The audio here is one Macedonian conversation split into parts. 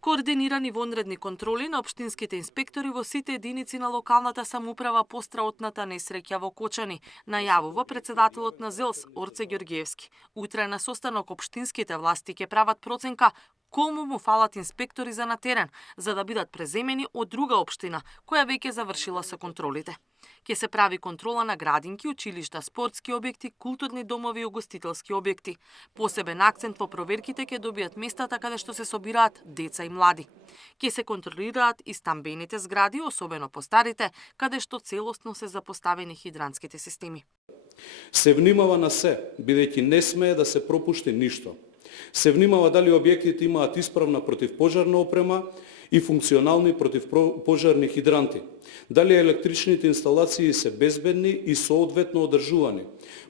Координирани вонредни контроли на општинските инспектори во сите единици на локалната самоуправа по страотната несреќа во Кочани, најавува председателот на ЗЕЛС Орце Ѓорѓиевски. Утре на состанок општинските власти ќе прават проценка кому му фалат инспектори за на терен, за да бидат преземени од друга општина, која веќе завршила со контролите. Ќе се прави контрола на градинки, училишта, спортски објекти, културни домови и угостителски објекти. Посебен акцент во проверките ќе добијат местата каде што се собираат деца и млади. Ќе се контролираат и стамбените згради, особено по старите, каде што целосно се запоставени хидранските системи. Се внимава на се, бидејќи не смее да се пропушти ништо. Се внимава дали објектите имаат исправна противпожарна опрема и функционални противпожарни хидранти, дали електричните инсталации се безбедни и соодветно одржувани,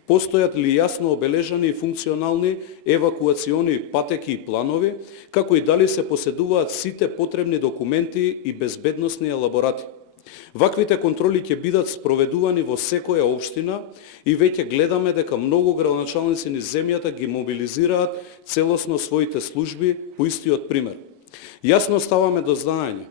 постојат ли јасно обележани и функционални евакуациони патеки и планови, како и дали се поседуваат сите потребни документи и безбедносни елаборати. Ваквите контроли ќе бидат спроведувани во секоја општина и веќе гледаме дека многу градоначалници низ земјата ги мобилизираат целосно своите служби по истиот пример. Јасно ставаме до знаење,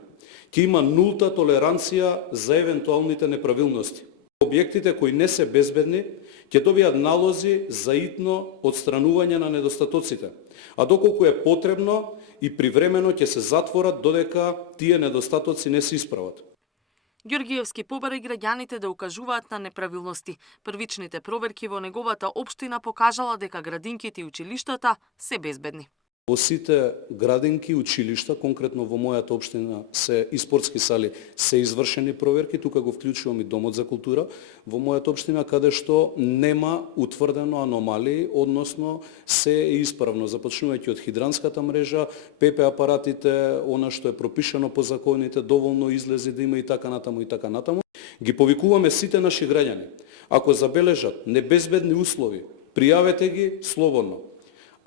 ќе има нулта толеранција за евентуалните неправилности. Објектите кои не се безбедни ќе добијат налози за итно отстранување на недостатоците, а доколку е потребно и привремено ќе се затворат додека тие недостатоци не се исправат. Ѓорѓиевски побара и граѓаните да укажуваат на неправилности. Првичните проверки во неговата општина покажала дека градинките и училиштата се безбедни. Во сите градинки, училишта, конкретно во мојата општина и спортски сали, се извршени проверки, тука го вклучувам и Домот за култура, во мојата општина, каде што нема утврдено аномалии, односно се е исправно, започнувајќи од хидранската мрежа, ПП апаратите, она што е пропишано по законите, доволно излези да има и така натаму и така натаму. Ги повикуваме сите наши граѓани. Ако забележат небезбедни услови, пријавете ги слободно.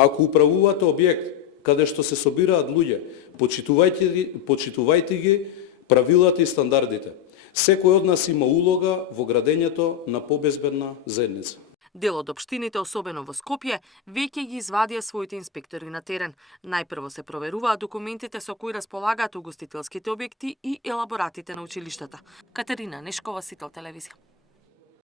Ако управувате објект каде што се собираат луѓе, почитувајте ги правилата и стандардите. Секој од нас има улога во градењето на побезбедна заедница. Дел од општините, особено во Скопје, веќе ги извадија своите инспектори на терен. Најпрво се проверуваат документите со кои располагаат угостителските објекти и елаборатите на училиштата. Катерина Нешкова, Сител телевизија.